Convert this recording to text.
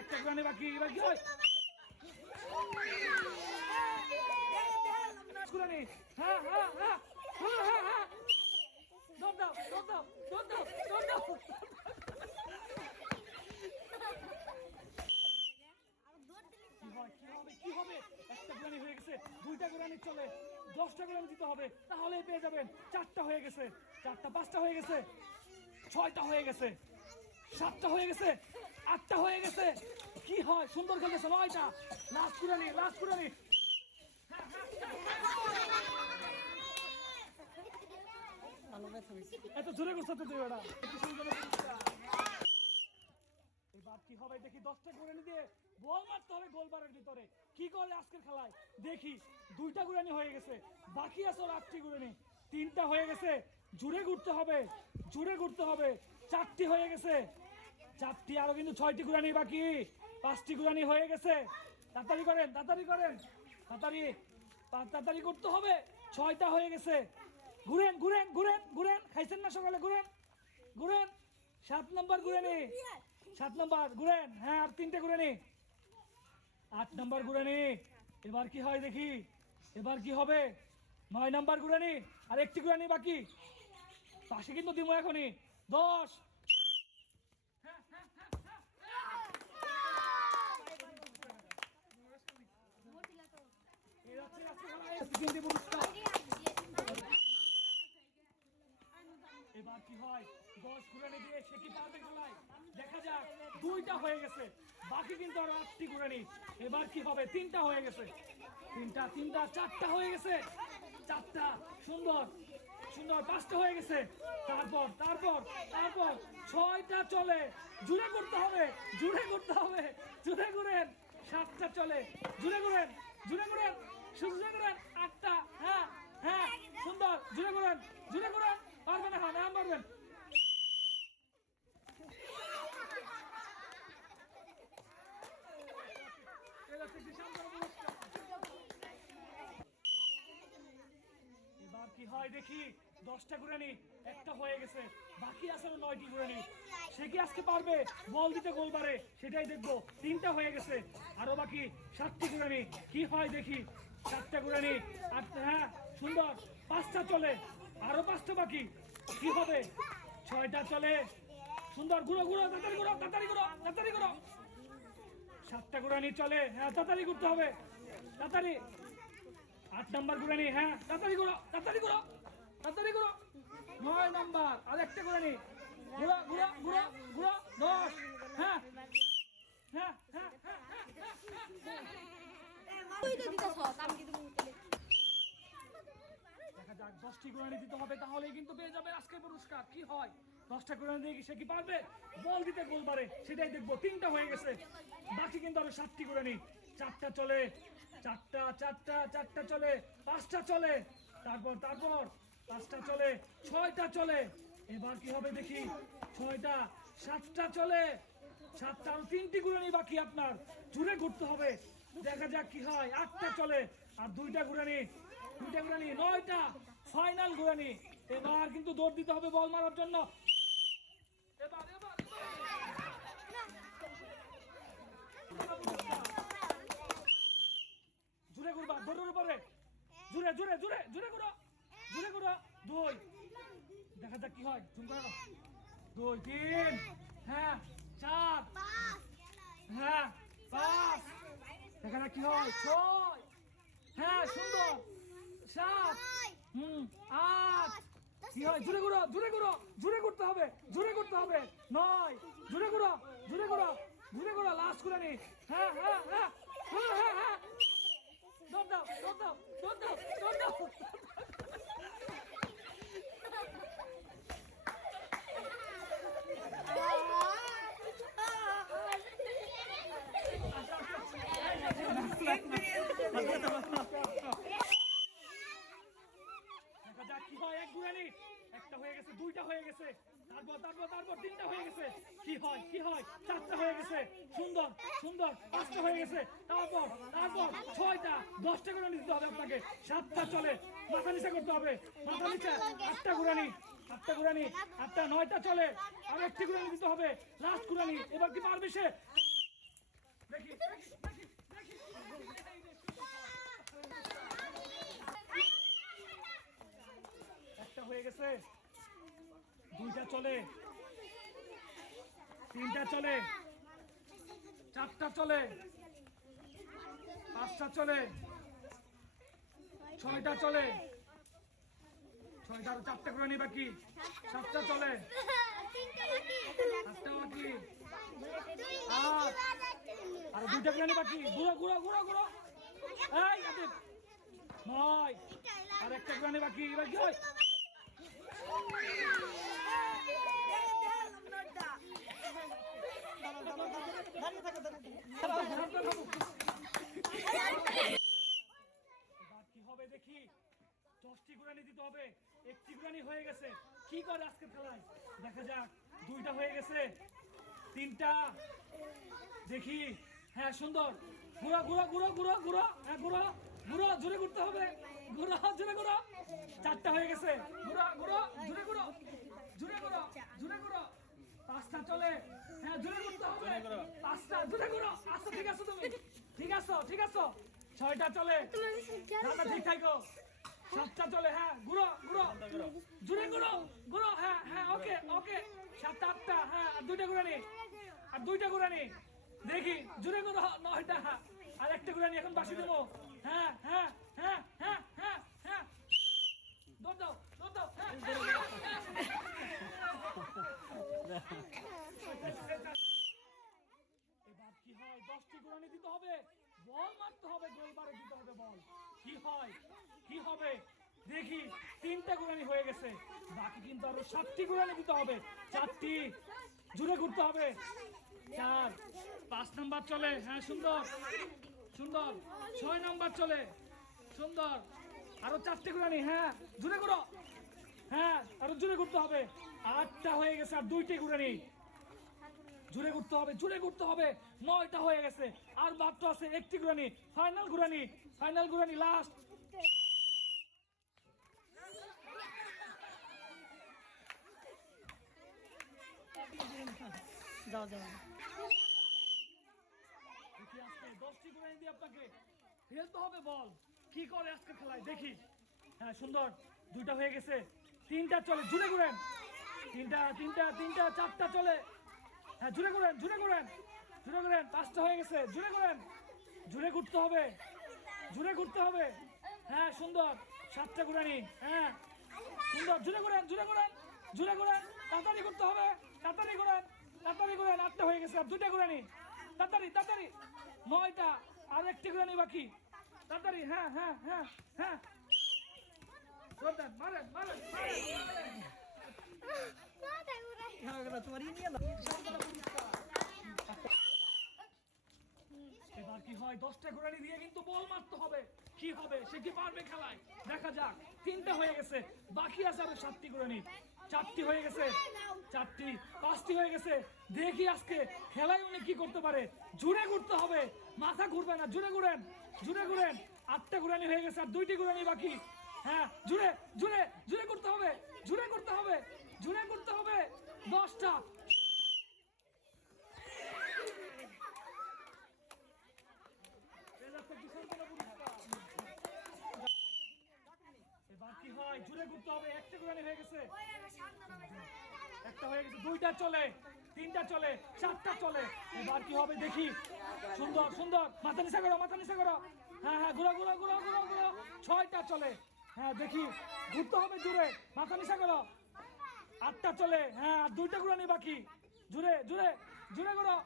একটা গুরানি বাকি, এবার কি হয়? গুরানি, হ্যাঁ হ্যাঁ হ্যাঁ হ্যাঁ হ্যাঁ হ্যাঁ, দৌড় দাও দৌড় দাও দৌড় দাও দৌড় দাও। কি হবে? একটা গুরানি হয়ে গেছে, দুইটা গুরানি চলে, 10টা গুরানি দিতে হবে, তাহলে পেয়ে যাবেন। 4টা হয়ে গেছে, 4টা 5টা হয়ে গেছে, 6টা হয়ে গেছে, 7টা হয়ে গেছে, 8টা হয়ে গেছে। কি হয়? সুন্দর খেলতেছে। 9টা, লাস্ট গুরানি, লাস্ট গুরানি। এত জোরে করছো তো তুই ওটা। এবার কি হবে দেখি, 10টা গুরানি দিয়ে বল মারতে হবে গোলবারের ভিতরে। কি করলে আজকের খেলায় দেখি। 2টা গুরানি হয়ে গেছে, বাকি আছে 8টি গুরানি। 3টা হয়ে গেছে, জুড়ে ঘুরতে হবে, জুড়ে ঘুরতে হবে। 4টি হয়ে গেছে, 4টি, আরো কিন্তু 6টি গুরানি বাকি। 5টি গুরানি হয়ে গেছে। তাড়াতাড়ি করেন, তাড়াতাড়ি করেন, তাড়াতাড়ি তাড়াতাড়ি করতে হবে। 6টা হয়ে গেছে। ঘুরেন ঘুরেন ঘুরেন ঘুরেন, খাইছেন না সকালে? ঘুরেন ঘুরেন। 7 নম্বর গুরানি, 7 নম্বর ঘুরেন। হ্যাঁ, আর 3টে গুরানি। 8 নম্বর গুরানি। এবার কি হয় দেখি, এবার কি হবে? 9 নম্বর গুরানি, আর 1টি গুরানি বাকি। পাশে কিন্তু দিব এখনই। 10। এবার কি হয়? 10 গুরানি দিয়ে সে কি পারবে খেলায়? দেখা যাক। 2টা হয়ে গেছে, বাকি কিন্তু আরো 8টি গুরানি। এবার কি হবে? 3টা হয়ে গেছে, 3টা 4টা হয়ে গেছে, 4টা, সুন্দর সুন্দর। 5টা হয়ে গেছে, তারপর তারপর তারপর 6টা চলে, জুড়ে করতে হবে, জুড়ে করতে হবে, জুড়ে ঘুরেন। 7টা চলে, জুড়ে ঘুরেন, জুড়ে ঘুরেন, জুড়ে ঘুরেন। 8টা, হ্যাঁ হ্যাঁ, সুন্দর, জুড়ে ঘুরেন, জুড়ে ঘুরেন। পারবেন, হ্যাঁ নাম পারবেন। এবার কি হয় দেখি। 10টা গুরানি, একটা হয়ে গেছে, বাকি আছে 9টি গুরানি। সে কি আজকে পারবে বল দিতে গোলবারে? সেটাই দেখবো। 3টা হয়ে গেছে, আরো বাকি 7টি গুরানি। কি হয় দেখি। 7টা গুরানি, 8টা, হ্যাঁ সুন্দর। 5টা চলে, আরো 5টা বাকি। কি হবে? 6টা চলে, সুন্দর। ঘুরো ঘুরো, তাড়াতাড়ি ঘুরো, তাড়াতাড়ি ঘুরো, তাড়াতাড়ি ঘুরো। 7টা গুরানি চলে, হ্যাঁ তাড়াতাড়ি ঘুরতে হবে, তাড়াতাড়ি। 8 নম্বর গুরানি, হ্যাঁ তাড়াতাড়ি ঘুরো, তাড়াতাড়ি ঘুরো, তাড়াতাড়ি ঘুরো। 9 নম্বর, আর একটা গুরানি। ঘুরো ঘুরো ঘুরো ঘুরো। 10, হ্যাঁ হ্যাঁ হ্যাঁ হ্যাঁ। দেখা যাক, 10টি গুরানি দিতে হবে, তাহলেই কিন্তু পেয়ে যাবে আজকের পুরস্কার। কি হয়? 10টা গুরানি দিয়ে সে কি পারবে বল দিতে গোলবারে? সেটাই দেখবো। 3টা হয়ে গেছে, বাকি কিন্তু আরো 7টি গুরানি। 4টা চলে, 4টা 4টা 4টা চলে, 5টা চলে, তারপর তারপর 5টা চলে, 6টা চলে। এবার কি হবে দেখি। 6টা, 7টা চলে, 7টা, আর 3টি গুরানি বাকি আপনার। জুড়ে ঘুরতে হবে, দেখা যাক কি হয়। 8টা চলে, আর 2টা গুরানি, 2টা গুরানি, 9টা, ফাইনাল গুরানি। এবার কিন্তু দৌড় দিতে হবে বল মারার জন্য। এবার এবার জুড়ে ঘুরবা, দৌড়ের উপরে, জুড়ে জুড়ে জুড়ে জুড়ে ঘুরো, জুড়ে ঘুরো। 2, দেখা যাক কি হয়। তুমি করো। 2, 3, হ্যাঁ 4, হ্যাঁ 5, দেখা যাক কি হয়। 6, হ্যাঁ সুন্দর। 7, 8, কি হয়? জুড়ে ঘুরো, জুড়ে ঘুরো, জুড়ে ঘুরতে হবে, জুড়ে ঘুরতে হবে। 9, জুড়ে ঘুরো, জুড়ে ঘুরো, জুড়ে ঘুরো। লাস্ট গুরানি, হ্যাঁ হ্যাঁ হ্যাঁ হ্যাঁ হ্যাঁ হ্যাঁ। দৌড় দাও, দৌড় দাও, দৌড় দাও, দৌড় দাও। দেখা যাক কি হয়। 1 গুরানি, একটা হয়ে গেছে, 2টা হয়ে গেছে, তারপর তারপর তারপর 3টা হয়ে গেছে। কি হয়? কি হয়? 4টা হয়ে গেছে, সুন্দর সুন্দর। 5টা হয়ে গেছে, তারপর তারপর 6টা। 10টা গুরানি দিতে হবে আপনাকে। 7টা চলে, মাথা নিচে করতে হবে, মাথা নিচে। 8টা গুরানি, 8টা গুরানি, 8টা, 9টা চলে, আর 1টি গুরানি দিতে হবে। লাস্ট গুরানি। এবার কি পারবে সে? দেখি দেখি দেখি দেখি এই রে, একটা হয়ে গেছে, দুইটা চলে, তিনটা চলে, চারটা চলে, পাঁচটা চলে, ছয়টা চলে, ছয়টা, চারটা করে নি বাকি, সাতটা চলে, আটটা বাকি, আট, আর দুইটা করে নি বাকি, ঘুরো ঘুরো ঘুরো ঘুরো, এই আদিব, নয়, আর একটা করে নি বাকি, এবার কি হয়? কি হবে দেখি, 10টি গুরানি দিতে হবে, একটি গুরানি হয়ে গেছে, কি করে আজকে খেলায় দেখা যাক, দুইটা হয়ে গেছে, তিনটা, দেখি, হ্যাঁ সুন্দর, ঘুরা ঘুরা ঘুরা ঘুরা ঘুরা, হ্যাঁ ঘুরা ঘুরা, জোরে ঘুরতে হবে, ঘুরা জোরে ঘুরা, চারটা হয়ে গেছে, ঘুরা ঘুরা জোরে ঘুরা, জোরে ঘুরা জোরে ঘুরা, পাঁচটা চলে, হ্যাঁ জোরে ঘুরতে হবে, পাঁচটা জোরে ঘুরা, আচ্ছা ঠিক আছে, তুমি ঠিক আছো ঠিক আছো, ছয়টা চলে, দাদা ঠিক থাকো, সাতটা চলে, হ্যাঁ ঘুরো ঘুরো জোরে ঘুরো ঘুরো, হ্যাঁ হ্যাঁ ওকে ওকে, সাতটা আটটা, হ্যাঁ আর দুইটা ঘুরানি, আর দুইটা ঘুরানি, দেখি জোরে ঘুরো, নয়টা, আর একটা ঘুরানি এখন বাসি দেবো, হ্যাঁ হ্যাঁ হ্যাঁ হ্যাঁ হ্যাঁ হ্যাঁ, দৌড় দাও দৌড় দাও, হ্যাঁ এবার কি হয়, 10টি ঘুরানি দিতে হবে, বল মারতে হবে, গোলবারে দিতে হবে বল, কি হয় কি হবে দেখি, তিনটা ঘুরানি হয়ে গেছে, বাকি কিন্তু আরো 7টি ঘুরানি দিতে হবে, 4টি, জুড়ে ঘুরতে হবে, 4, 5 নাম্বার চলে, হ্যাঁ সুন্দর সুন্দর, 6 নাম্বার চলে, সুন্দর, আরো 4টি ঘুরানি, হ্যাঁ জুড়ে ঘুরো, হ্যাঁ আরো জুড়ে ঘুরতে হবে, 8টা হয়ে গেছে, আর 2টি ঘুরানি, জুড়ে ঘুরতে হবে জুড়ে ঘুরতে হবে, 9টা হয়ে গেছে, আর মাত্র আছে একটি ঘুরানি, ফাইনাল ঘুরানি, ফাইনাল ঘুরানি, লাস্ট, যাও যাও, দেখি আজকে 10টি ঘুরানি দিয়ে আপনাকে খেলতে হবে বল, কি করে আজকে খেলায় দেখি, হ্যাঁ সুন্দর, 2টা হয়ে গেছে, 3টা চলে, জুড়ে ঘুরেন, 3টা 3টা 3টা, 4টা চলে, হ্যাঁ জুড়ে ঘুরেন জুড়ে ঘুরেন জুড়ে ঘুরেন, 5টা হয়ে গেছে, জুড়ে ঘুরেন, জুড়ে ঘুরতে হবে জুড়ে ঘুরতে হবে, হ্যাঁ সুন্দর, 7টা ঘুরানি, হ্যাঁ সুন্দর, জুড়ে ঘুরেন জুড়ে ঘুরেন জুড়ে ঘুরেন, তাড়াতাড়ি করতে হবে, তাড়াতাড়ি ঘুরেন তাড়াতাড়ি ঘুরেন, 8টা হয়ে গেছে, আর 2টা ঘুরানি, তাড়াতাড়ি তাড়াতাড়ি, 9টা, আর একটি ঘুরানি বাকি, তাড়াতাড়ি, হ্যাঁ হ্যাঁ হ্যাঁ হ্যাঁ, মারেন মারেন মারেন, তোমার নিয়ে এবার কি হয়, 10টা ঘোরানি দিয়ে কিন্তু বল মারতে হবে, কি হবে সে কি পারবে খেলায় দেখা যাক, 3টা হয়ে গেছে, বাকি আছে আরো 7টি ঘোরানি, 4টি হয়ে গেছে, 4টি, 5টি হয়ে গেছে, দেখি আজকে খেলায় উনি কি করতে পারে, জুড়ে ঘুরতে হবে, মাথা ঘুরবে না, জুড়ে ঘুরেন জুড়ে ঘুরেন, 8টা ঘোরানি হয়ে গেছে, আর 2টি ঘোরানি বাকি, হ্যাঁ জুড়ে জুড়ে জুড়ে করতে হবে, জুড়ে করতে হবে, জুড়ে করতে হবে, 10টা, এবার কি হয়, জুড়ে ঘুরতে হবে, একটা ঘোরানি হয়ে গেছে, একটা হয়ে গেছে, 2টা চলে, 3টা চলে, 4টা চলে, এবার কি হবে দেখি, সুন্দর সুন্দর, মাথা নিচা করো মাথা নিচা করো, হ্যাঁ হ্যাঁ ঘুরো ঘুরো ঘুরো ঘুরো ঘুরো, 6টা চলে, হ্যাঁ দেখি ঘুরতে হবে জুড়ে, মাথা নিচা করো, 8টা চলে, হ্যাঁ আর 2টা ঘোরানি বাকি, জুড়ে জুড়ে জুড়ে করো,